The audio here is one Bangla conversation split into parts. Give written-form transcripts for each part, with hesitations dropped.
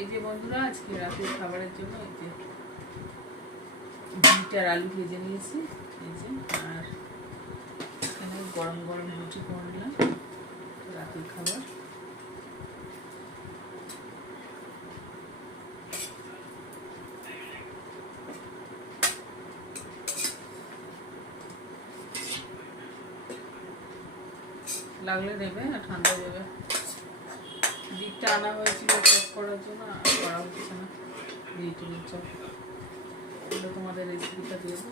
এই যে বন্ধুরা, আজকে রাতের খাবারের জন্য এই যে বিট আর আলু ভেজে নিয়েছি, এই যে, আর এখানে গরম গরম রুটি করে নিলাম রাতের খাবার। লাগলে নেবে, আর ঠান্ডা যাবে। বিটটা আনা হয়েছিল চপ করার জন্য, করা হচ্ছে না। ভেজিটেবিল চপ, এগুলো তোমাদের রেসিপিটা দেবো।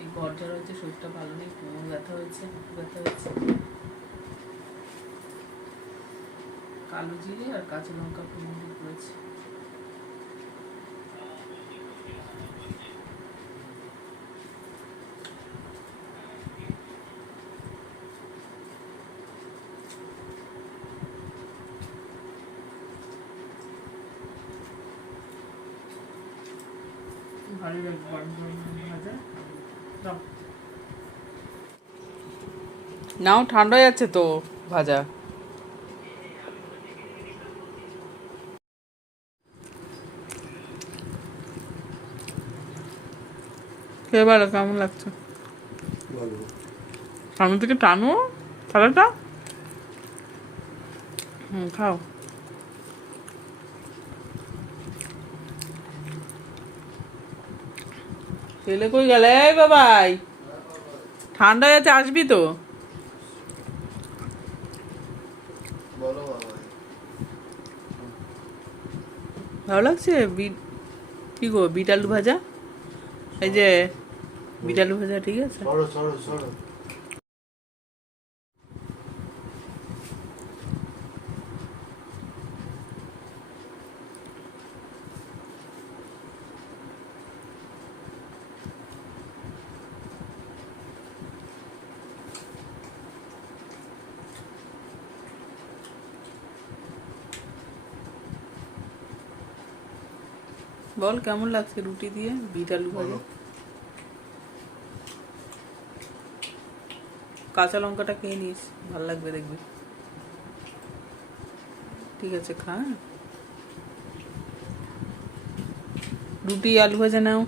এই গরজার হচ্ছে, শরীরটা ভালো নেই, কোমর ব্যথা হয়েছে, হাঁটু ব্যথা হয়েছে। কালো জিরে আর কাঁচা লঙ্কা কুমড়ো করেছে। ভালো লাগবে গরম গরম ভাজা। নাও, ঠান্ডা হয়ে যাচ্ছে তো ভাজা। কে ভালো, কেমন লাগছে? সামনে থেকে টানো থালাটা। খাও। ছেলে কই গেলে? এই বাবাই, ঠান্ডা হয়ে যাচ্ছে, আসবি তো? ভালো লাগছে বিট? কি গো, বিট আলু ভাজা? এই যে বিট আলু ভাজা, ঠিক আছে। বল কেমন লাগছে রুটি দিয়ে বিট আলু ভাজা? কাঁচা লঙ্কাটা খেয়ে নিস, ভালো লাগবে দেখবি। ঠিক আছে, খা। রুটি আলু ভাজা নাও।